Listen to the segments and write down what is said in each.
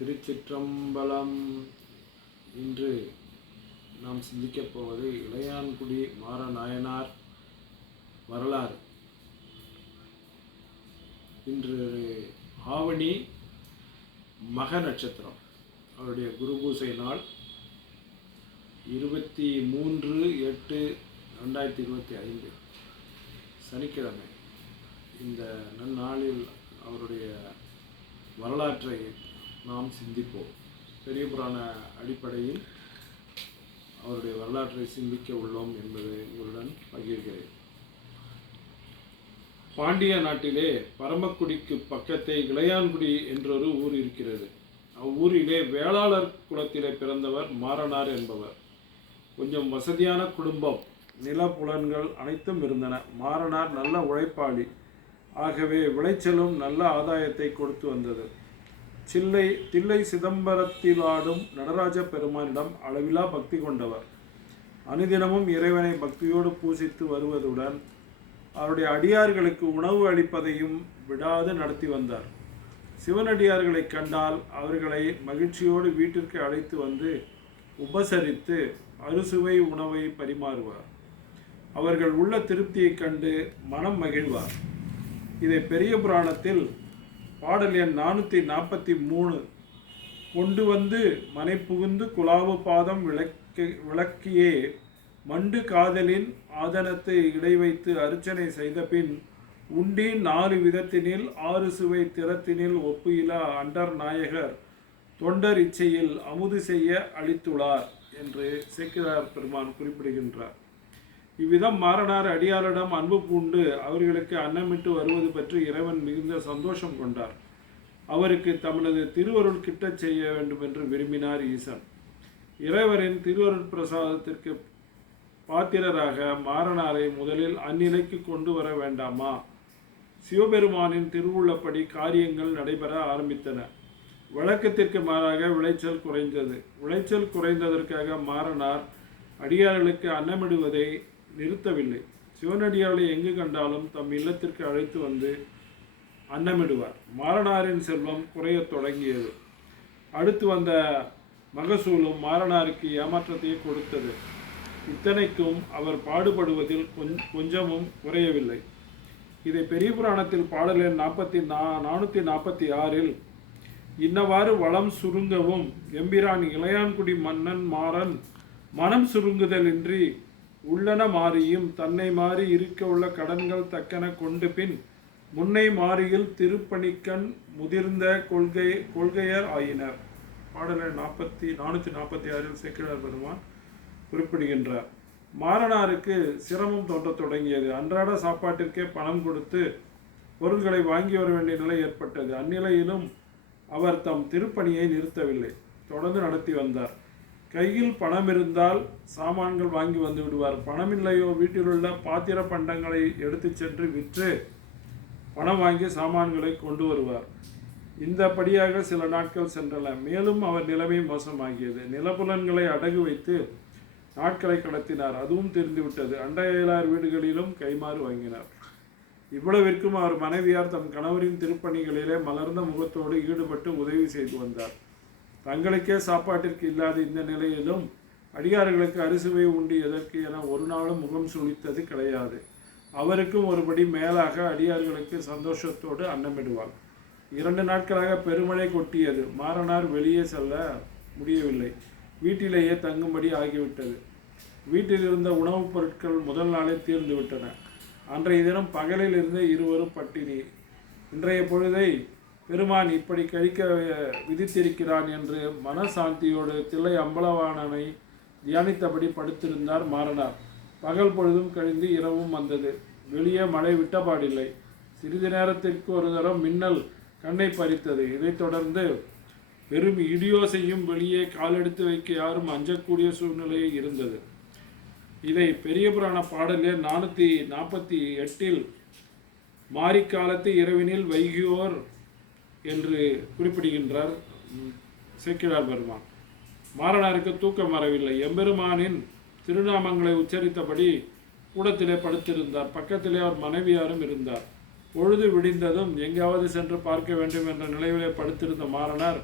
திருச்சிற்றம்பலம். இன்று நாம் சிந்திக்கப் போவது இளையான்குடி மாறநாயனார் வரலாறு. இன்று ஆவணி மக நட்சத்திரம். அவருடைய குரு பூசை நாள் இருபத்தி மூன்று எட்டு ரெண்டாயிரத்தி இருபத்தி ஐந்து. சனிக்கிழமை. இந்த நன்னாளில் அவருடைய வரலாற்றை நாம் சிந்திப்போம். பெரிய புராண அடிப்படையில் அவருடைய வரலாற்றை சிந்திக்க உள்ளோம் என்பதை உங்களுடன் பகிர்கிறேன். பாண்டிய நாட்டிலே பரமக்குடிக்கு பக்கத்தே இளையான்குடி என்றொரு ஊர் இருக்கிறது. அவ்வூரிலே வேளாளர் குலத்திலே பிறந்தவர் மாறனார் என்பவர். கொஞ்சம் வசதியான குடும்பம் நிலப்புலன்கள் அனைத்தும் இருந்தன. மாறனார் நல்ல உழைப்பாளி. ஆகவே விளைச்சலும் நல்ல ஆதாயத்தை கொடுத்து வந்தது. சில்லை தில்லை சிதம்பரத்திலாடும் நடராஜ பெருமானிடம் அளவிலா பக்தி கொண்டவர். அனுதினமும் இறைவனை பக்தியோடு பூசித்து வருவதுடன் அவருடைய அடியார்களுக்கு உணவு அளிப்பதையும் விடாது நடத்தி வந்தார். சிவனடியார்களை கண்டால் அவர்களை மகிழ்ச்சியோடு வீட்டிற்கு அழைத்து வந்து உபசரித்து அறுசுவை உணவை பரிமாறுவார். அவர்கள் உள்ள திருப்தியைக் கண்டு மனம் மகிழ்வார். இதை பெரிய புராணத்தில் பாடல் எண் நானூற்றி நாற்பத்தி மூணு. கொண்டு வந்து மனை புகுந்து குலாவு பாதம் விளக்கு விளக்கியே. மண்டு காதலின் ஆதனத்தை இடை வைத்து அர்ச்சனை செய்த பின் உண்டி நாலு விதத்தினில் ஆறு சுவை திறத்தினில் ஒப்புயிலா அண்டர் நாயகர். தொண்டர் இச்சையில் அமுது செய்ய அளித்துள்ளார் என்று சேக்கிரார் பெருமான் குறிப்பிடுகின்றார். இவ்விதம் மாறனார் அடியாரிடம் அன்பு பூண்டு அவர்களுக்கு அன்னமிட்டு வருவது பற்றி இறைவன் மிகுந்த சந்தோஷம் கொண்டார். அவருக்கு தமது திருவருள் கிட்டச் செய்ய வேண்டும் என்று விரும்பினார் ஈசன். இறைவரின் திருவருள் பிரசாதத்திற்கு பாத்திரராக மாறனாரை முதலில் அந்நிலைக்கு கொண்டு வர வேண்டாமா? சிவபெருமானின் திருவுள்ளப்படி காரியங்கள் நடைபெற ஆரம்பித்தன. வழக்கத்திற்கு மாறாக விளைச்சல் குறைந்தது. விளைச்சல் குறைந்ததற்காக மாறனார் அடியார்களுக்கு அன்னமிடுவதை நிறுத்தவில்லை. சிவனடியார்களை எங்கு கண்டாலும் தம் இல்லத்திற்கு அழைத்து வந்து அன்னமிடுவார். மாரனாரின் செல்வம் குறையத் தொடங்கியது. அடுத்து வந்த மகசூலும் மாரனாருக்கு ஏமாற்றத்தையே கொடுத்தது. இத்தனைக்கும் அவர் பாடுபடுவதில் கொஞ்சமும் குறையவில்லை. இதை பெரிய புராணத்தில் பாடல் எண் நாற்பத்தி நா நானூற்றி நாற்பத்தி ஆறில் இன்னவாறு வளம் சுருங்கவும் எம்பிரான் இளையான்குடி மன்னன் மாறன் மனம் சுருங்குதலின்றி உள்ளன மாறியும் தன்னை மாறி இருக்க உள்ள கடன்கள் தக்கன கொண்டு பின் முன்னை மாறியில் திருப்பணிக்கண் முதிர்ந்த கொள்கை கொள்கையர் ஆயினர். பாடலை நாற்பத்தி நானூற்றி நாற்பத்தி ஆறில் சேக்கிழார் பெருமான் குறிப்பிடுகின்றார். மாறனாருக்கு சிரமம் தோன்றத் தொடங்கியது. அன்றாட சாப்பாட்டிற்கே பணம் கொடுத்து பொருள்களை வாங்கி வர வேண்டிய நிலை ஏற்பட்டது. அந்நிலையிலும் அவர் தம் திருப்பணியை நிறுத்தவில்லை. தொடர்ந்து நடத்தி வந்தார். கையில் பணம் இருந்தால் சாமான்கள் வாங்கி வந்து விடுவார். பணமில்லையோ வீட்டிலுள்ள பாத்திர பண்டங்களை எடுத்துச் சென்று விற்று பணம் வாங்கி சாமான்களை கொண்டு வருவார். இந்தபடியாக சில நாட்கள் சென்றன. மேலும் அவர் நிலைமை மோசமாகியது. நிலப்புலன்களை அடகு வைத்து நாட்களை கடத்தினார். அதுவும் தெரிந்துவிட்டது. அண்டையலார் வீடுகளிலும் கைமாறு வாங்கினார். இவ்வளவிற்கும் அவர் மனைவியார் தம் கணவரின் திருப்பணிகளிலே மலர்ந்த முகத்தோடு ஈடுபட்டு உதவி செய்து வந்தார். தங்களுக்கே சாப்பாட்டிற்கு இல்லாத இந்த நிலையிலும் அடியார்களுக்கு அரிசுவை உண்டு எதற்கு என ஒரு நாளும் முகம் சுழித்தது கிடையாது. அவருக்கும் ஒருபடி மேலாக அடியார்களுக்கு சந்தோஷத்தோடு அன்னமிடுவாள். இரண்டு நாட்களாக பெருமழை கொட்டியது. மாறனார் வெளியே செல்ல முடியவில்லை. வீட்டிலேயே தங்கும்படி ஆகிவிட்டது. வீட்டில் இருந்த உணவுப் பொருட்கள் முதல் நாளே தீர்ந்துவிட்டன. அன்றைய தினம் பகலில் இருந்த இருவரும் பட்டினி. இன்றைய பொழுதை பெருமான் இப்படி கழிக்க விதித்திருக்கிறான் என்று மனசாந்தியோடு தில்லை அம்பலவாணனை தியானித்தபடி படுத்திருந்தார் மாறனார். பகல் பொழுதும் கழிந்து இரவும் வந்தது. வெளியே மழை விட்டபாடில்லை. சிறிது நேரத்திற்கு ஒரு தரம் மின்னல் கண்ணை பறித்தது. இதைத் தொடர்ந்து பெரும் இடியோசையும் வெளியே காலெடுத்து வைக்க யாரும் அஞ்சக்கூடிய சூழ்நிலையே இருந்தது. இதை பெரிய புராண பாடலே நானூற்றி நாற்பத்தி எட்டில் மாரிக்காலத்து இரவினில் வைகியோர் என்று குறிப்பிடுகின்றார் சேக்கிழார் பெருமான். மாறனாருக்கு தூக்கம் வரவில்லை. எம்பெருமானின் திருநாமங்களை உச்சரித்தபடி கூடத்திலே படுத்திருந்தார். பக்கத்திலே அவர் மனைவியாரும் இருந்தார். பொழுது விடிந்ததும் எங்காவது சென்று பார்க்க வேண்டும் என்ற நிலையிலே படுத்திருந்த மாறனார்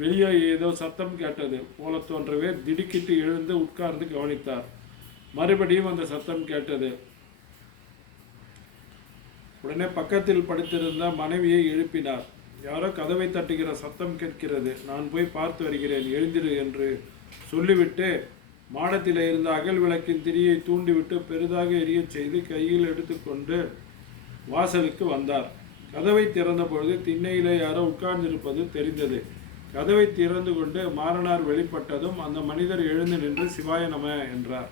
வெளியே ஏதோ சத்தம் கேட்டது போல தோன்றவே திடுக்கிட்டு எழுந்து உட்கார்ந்து கவனித்தார். மறுபடியும் அந்த சத்தம் கேட்டது. உடனே பக்கத்தில் படுத்திருந்த மனைவியை எழுப்பினார். யாரோ கதவை தட்டுகிற சத்தம் கேட்கிறது. நான் போய் பார்த்து வருகிறேன். எழுந்திரு என்று சொல்லிவிட்டு மாடத்தில் இருந்த அகல் விளக்கின் திரியை தூண்டிவிட்டு பெரிதாக எரியச் செய்து கையில் எடுத்துக்கொண்டு வாசலுக்கு வந்தார். கதவை திறந்த பொழுது திண்ணையிலே யாரோ உட்கார்ந்திருப்பது தெரிந்தது. கதவை திறந்து கொண்டு மாறனார் வெளிப்பட்டதும் அந்த மனிதர் எழுந்து நின்று சிவாய நம என்றார்.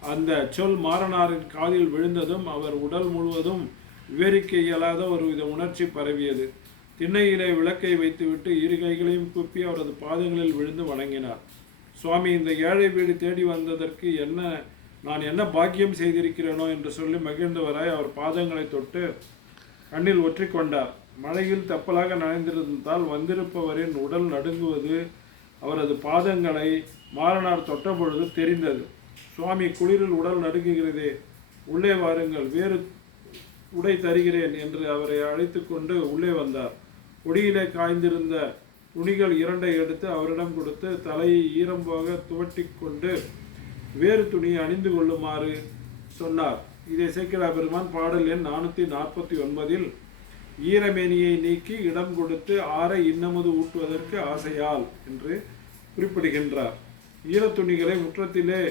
அந்த சொல் மாறனாரின் காதில் விழுந்ததும் அவர் உடல் முழுவதும் விவரிக்க இயலாத ஒரு வித உணர்ச்சி பரவியது. திண்ணையிலே விளக்கை வைத்துவிட்டு இரு கைகளையும் குப்பி அவரது பாதங்களில் விழுந்து வணங்கினார். சுவாமி இந்த ஏழை வீடு தேடி வந்ததற்கு என்ன நான் என்ன பாக்கியம் செய்திருக்கிறேனோ? என்று சொல்லி மகிழ்ந்தவராய் அவர் பாதங்களை தொட்டு கண்ணில் ஒற்றி கொண்டார். மழையில் தப்பலாக நனைந்திருந்தால் வந்திருப்பவரின் உடல் நடுங்குவது அவரது பாதங்களை மாறனார் தொட்ட பொழுது தெரிந்தது. சுவாமி குளிரில் உடல் நடுங்குகிறதே உள்ளே வாருங்கள் வேறு உடை தருகிறேன் என்று அவரை அழைத்து கொண்டு உள்ளே வந்தார். கொடியிலே காய்ந்திருந்த துணிகள் இரண்டை எடுத்து அவரிடம் கொடுத்து தலையை ஈரம் போக துவட்டி கொண்டு வேறு துணியை அணிந்து கொள்ளுமாறு சொன்னார். இதை சேக்கிரா பெருமான் பாடல் எண் நானூற்றி நாற்பத்தி ஒன்பதில் ஈரமேனியை நீக்கி இடம் கொடுத்து ஆற இன்னமது ஊட்டுவதற்கு ஆசையால் என்று குறிப்பிடுகின்றார். ஈரத்துணிகளை முற்றத்திலே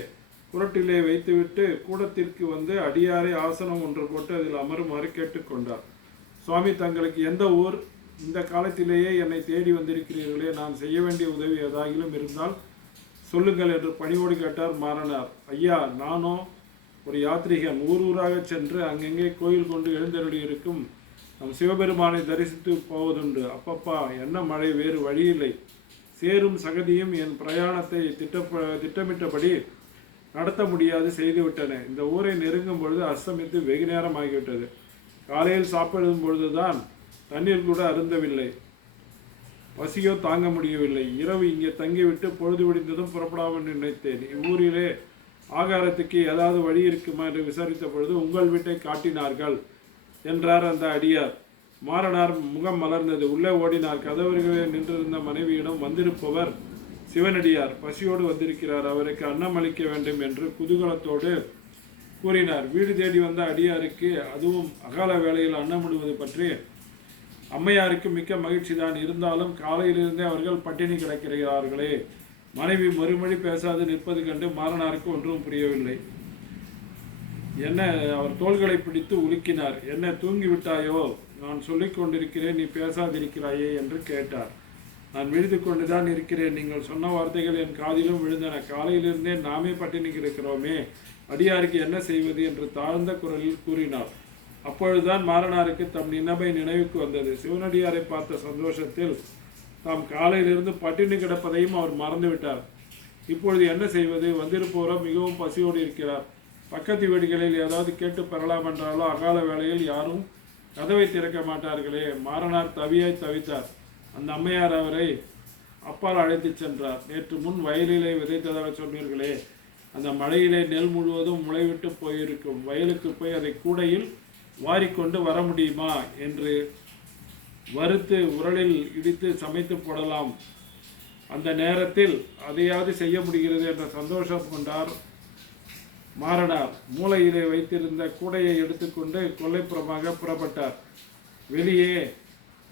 குரட்டிலே வைத்துவிட்டு கூடத்திற்கு வந்து அடியாரை ஆசனம் ஒன்று போட்டு அதில் அமருமாறு கேட்டுக்கொண்டார். சுவாமி தங்களுக்கு எந்த ஊர் இந்த காலத்திலேயே என்னை தேடி வந்திருக்கிறீர்களே நான் செய்ய வேண்டிய உதவி ஏதாகிலும் இருந்தால் சொல்லுங்கள் என்று பணிவோடு கேட்டார் மாறனார். ஐயா நானோ ஒரு யாத்ரீகன். ஊர் ஊராக சென்று அங்கங்கே கோயில் கொண்டு எழுந்தருளி இருக்கும். நம் சிவபெருமானை தரிசித்து போவதுண்டு. அப்பப்பா என்ன மழை? வேறு வழியில்லை. சேரும் சகதியும் என் பிரயாணத்தை திட்ட திட்டமிட்டபடி நடத்த முடியாது செய்துவிட்டன. இந்த ஊரை நெருங்கும் பொழுது அஸ்தமித்து வெகு நேரம் ஆகிவிட்டது. காலையில் சாப்பிடும் பொழுதுதான் தண்ணீர் கூட அருந்தவில்லை. பசியோ தாங்க முடியவில்லை. இரவு இங்கே தங்கிவிட்டு பொழுது விடிந்ததும் புறப்படாமல் நினைத்தேன். இவ்வூரிலே ஆகாரத்துக்கு ஏதாவது வழி இருக்குமா என்று விசாரித்த பொழுது உங்கள் வீட்டை காட்டினார்கள் என்றார் அந்த அடியார். மாறனார் முகம் மலர்ந்தது. உள்ளே ஓடினார். கதவருகவே நின்றிருந்த மனைவியிடம் வந்திருப்பவர் சிவனடியார். பசியோடு வந்திருக்கிறார். அவருக்கு அன்னம் அளிக்க வேண்டும் என்று குதூகலத்தோடு கூறினார். வீடு தேடி வந்த அடியாருக்கு அதுவும் அகால வேளையில் அன்னமிடுவது பற்றி அம்மையாருக்கு மிக்க மகிழ்ச்சி தான் இருந்தாலும் காலையிலிருந்தே அவர்கள் பட்டினி கிடக்கிறார்களே. மனைவி மறுமொழி பேசாது நிற்பது கண்டு மாறனாருக்கு ஒன்றும் புரியவில்லை. என்ன அவர் தோள்களை பிடித்து உலுக்கினார். என்ன தூங்கி விட்டாயோ? நான் சொல்லிக் கொண்டிருக்கிறேன் நீ பேசாதிருக்கிறாயே என்று கேட்டார். நான் விழுது கொண்டுதான் இருக்கிறேன். நீங்கள் சொன்ன வார்த்தைகள் என் காதிலும் விழுந்தன. காலையிலிருந்தே நாமே பட்டினி கிடக்கிறோமே அடியாருக்கு என்ன செய்வது? என்று தாழ்ந்த குரலில் கூறினார். அப்பொழுதுதான் மாறனாருக்கு தம் நினைவை நினைவுக்கு வந்தது. சிவனடியாரை பார்த்த சந்தோஷத்தில் தாம் காலையிலிருந்து பட்டினி கிடப்பதையும் அவர் மறந்துவிட்டார். இப்பொழுது என்ன செய்வது? வந்திருப்போரோ மிகவும் பசியோடு இருக்கிறார். பக்கத்து வீடுகளில் ஏதாவது கேட்டு பெறலாம் என்றாலோ அகால வேளையில் யாரும் கதவை திறக்க மாட்டார்களே. மாறனார் தவியாய் தவித்தார். அந்த அம்மையார் அவரை அப்பால் அழைத்துச் சென்றார். நேற்று முன் வயலிலே விதைத்ததாக சொன்னீர்களே அந்த மழையிலே நெல் முழுவதும் முளைவிட்டு போயிருக்கும். வயலுக்கு போய் அதை கூடையில் வாரிக்கொண்டு வர முடியுமா என்று வறுத்து உரலில் இடித்து சமைத்து போடலாம். அந்த நேரத்தில் அதையாவது செய்ய முடிகிறது என்ற சந்தோஷம் கொண்டார் மாறனார். மூளையிலே வைத்திருந்த கூடையை எடுத்துக்கொண்டு கொல்லைப்புறமாக புறப்பட்டார். வெளியே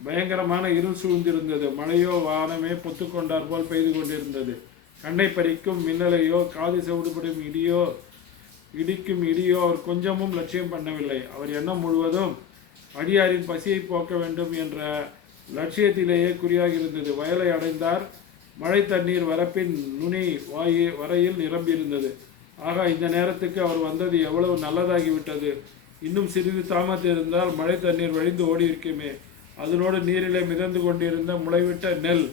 பயங்கரமான இருள் சூழ்ந்திருந்தது. மழையோ வானமே பொத்துக்கொண்டார் போல் பெய்து கொண்டிருந்தது. கண்ணை பறிக்கும் மின்னலையோ காது செவிடுபடும் இடியோ இடிக்கும் இடியோ அவர் கொஞ்சமும் லட்சியம் பண்ணவில்லை. அவர் எண்ணம் முழுவதும் அடியாரின் பசியை போக்க வேண்டும் என்ற லட்சியத்திலேயே குறியாகியிருந்தது வயலை அடைந்தார். மழை தண்ணீர் வரப்பின் நுனி வாயு வரையில் நிரம்பியிருந்தது. ஆகா இந்த நேரத்துக்கு அவர் வந்தது எவ்வளவு நல்லதாகிவிட்டது. இன்னும் சிறிது தாமதித்திருந்தால் மழை தண்ணீர் வழிந்து ஓடி இருக்குமே அதனோடு நீரிலே மிதந்து கொண்டிருந்த முளைவிட்ட நெல்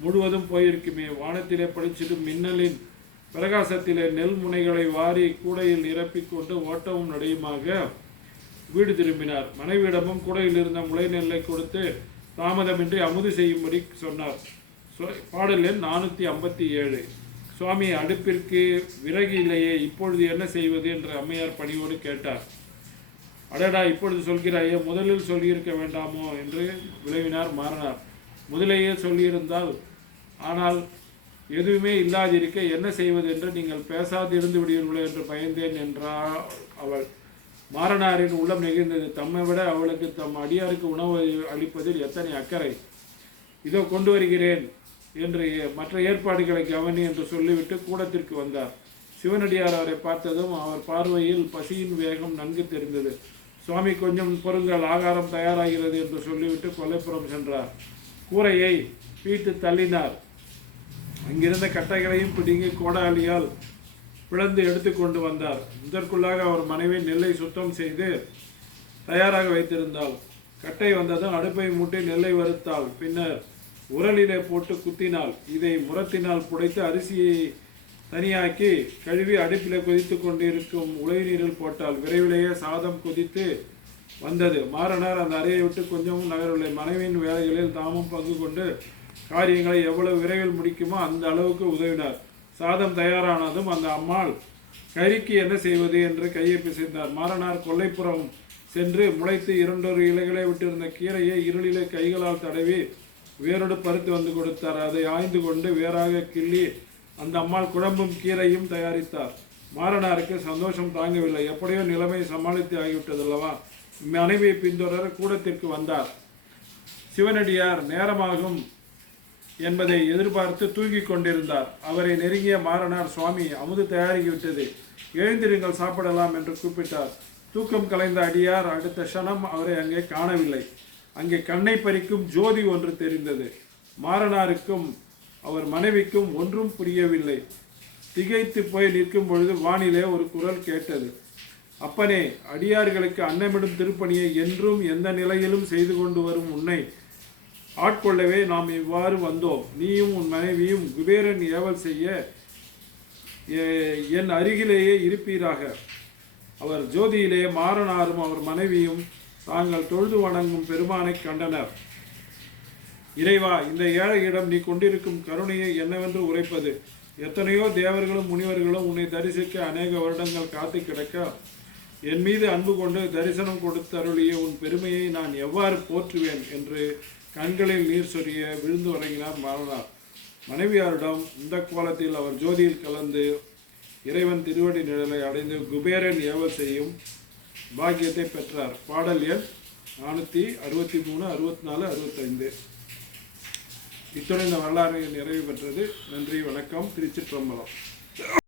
முழுவதும் போயிருக்குமே. வானத்திலே படிச்சிடும் மின்னலின் பிரகாசத்திலே நெல் முனைகளை வாரி கூடையில் நிரப்பிக்கொண்டு ஓட்டமும் நடையுமாக. வீடு திரும்பினார். மனைவியிடமும் கூடையில் இருந்த முளை நெல்லை கொடுத்து தாமதமின்றி அமுது செய்யும்படி சொன்னார். பாடல் எண் நானூற்றி ஐம்பத்தி ஏழு. சுவாமி அடுப்பிற்கு விறகு இல்லையே இப்பொழுது என்ன செய்வது என்று அம்மையார் பணியோடு கேட்டார். அடடா இப்பொழுது சொல்கிறாயே முதலில் சொல்லியிருக்க வேண்டாமோ என்று விளைவினார் மாறனார். முதலேயே சொல்லியிருந்தால் ஆனால் எதுவுமே இல்லாதிருக்க என்ன செய்வது என்று நீங்கள் பேசாதிருந்து விடுவீர்களோ என்று பயந்தேன் என்றாள் அவள். மாறனாரின் உள்ளம் நெகிழ்ந்தது. தம்மை விட அவளுக்கு தம் அடியாருக்கு உணவு அளிப்பதில் எத்தனை அக்கறை. இதோ கொண்டு வருகிறேன் என்று மற்ற ஏற்பாடுகளை கவனி என்று சொல்லிவிட்டு கூடத்திற்கு வந்தார். சிவனடியார் அவரை பார்த்ததும் அவர் பார்வையில் பசியின் வேகம் நன்கு தெரிந்தது. சுவாமி கொஞ்சம் பொருங்கள் ஆகாரம் தயாராகிறது என்று சொல்லிவிட்டு கொல்லைப்புறம் சென்றார். கூரையை வீட்டு தள்ளினார். அங்கிருந்த கட்டைகளையும் பிடுங்கி கோடாலியால் பிளந்து எடுத்துக்கொண்டு வந்தார். இதற்குள்ளாக அவர் மனைவி நெல்லை சுத்தம் செய்து தயாராக வைத்திருந்தாள். கட்டை வந்ததும் அடுப்பை மூட்டி நெல்லை வறுத்தாள். பின்னர் உரலிலே போட்டு குத்தினாள். இதை முரத்தினால் புடைத்து அரிசியை தனியாக்கி கழுவி அடுப்பில் கொதித்து கொண்டிருக்கும் உலைநீரில் போட்டால் விரைவிலேயே சாதம் கொதித்து வந்தது. மாறனார் அந்த அறையை விட்டு கொஞ்சமும் நகரவில்லை. மனைவியின் வேலைகளில் தாமும் பங்கு கொண்டு காரியங்களை எவ்வளவு விரைவில் முடிக்குமோ அந்த அளவுக்கு உதவினார். சாதம் தயாரானதும் அந்த அம்மாள் கறிக்கு என்ன செய்வது என்று கையை பிசைந்தார். மாறனார் கொல்லைப்புறம் சென்று முளைத்து இரண்டொரு இலைகளை விட்டிருந்த கீரையை இருளிலே கைகளால் தடவி வேரோடு பறித்து வந்து கொடுத்தார். அதை ஆய்ந்து கொண்டு வேறாக கிள்ளி அந்த அம்மாள் குழம்பும் கீரையும் தயாரித்தார். மாறனாருக்கு சந்தோஷம் தாங்கவில்லை. எப்படியோ நிலைமை சமாளித்து ஆகிவிட்டதல்லவா? மனைவியை பின்தொடர கூடத்திற்கு வந்தார். சிவனடியார் நேரமாகும் என்பதை எதிர்பார்த்து தூங்கிக் கொண்டிருந்தார். அவரை நெருங்கிய மாறனார் சுவாமி அமுது தயாரிக்கிவிட்டது எழுந்திருங்கள் சாப்பிடலாம் என்று கூப்பிட்டார். தூக்கம் கலைந்த அடியார் அடுத்த க்ஷணம் அவரை அங்கே காணவில்லை. அங்கே கண்ணை பறிக்கும் ஜோதி ஒன்று தெரிந்தது. மாறனாருக்கும் அவர் மனைவிக்கும் ஒன்றும் புரியவில்லை. திகைத்து போய் நிற்கும் பொழுது வானிலே ஒரு குரல் கேட்டது. அப்பனே அடியார்களுக்கு அன்னமிடும் திருப்பணியை என்றும் எந்த நிலையிலும் செய்து கொண்டு வரும் உன்னை ஆட்கொள்ளவே நாம் இவ்வாறு வந்தோம். நீயும் உன் மனைவியும் குபேரன் ஏவல் செய்ய என் அருகிலேயே இருப்பீராக. அவர் ஜோதியிலே மாறனாரும் அவர் மனைவியும் தாங்கள் தொழுது வணங்கும் பெருமானை கண்டனர். இறைவா இந்த ஏழையிடம் நீ கொண்டிருக்கும் கருணையை என்னவென்று உரைப்பது. எத்தனையோ தேவர்களும் முனிவர்களும் உன்னை தரிசிக்க அநேக வருடங்கள் காத்து கிடக்க என் மீது அன்பு கொண்டு தரிசனம் கொடுத்தருளிய உன் பெருமையை நான் எவ்வாறு போற்றுவேன் என்று கண்களில் நீர் சொரிய விழுந்து உறங்கினார் மாறனார் மனைவியாரிடம் இந்த கோலத்தில் அவர் ஜோதியில் கலந்து இறைவன் திருவடி நிழலை அடைந்து குபேரன் ஏவல் செய்யும் பாக்கியத்தை பெற்றார். பாடல் எண் நானூற்றி அறுபத்தி மூணு அறுபத்தி நாலு அறுபத்தைந்து. இத்துடன் இந்த வரலாறு நிறைவு பெற்றது. நன்றி வணக்கம். திருச்சிற்றம்பலம்.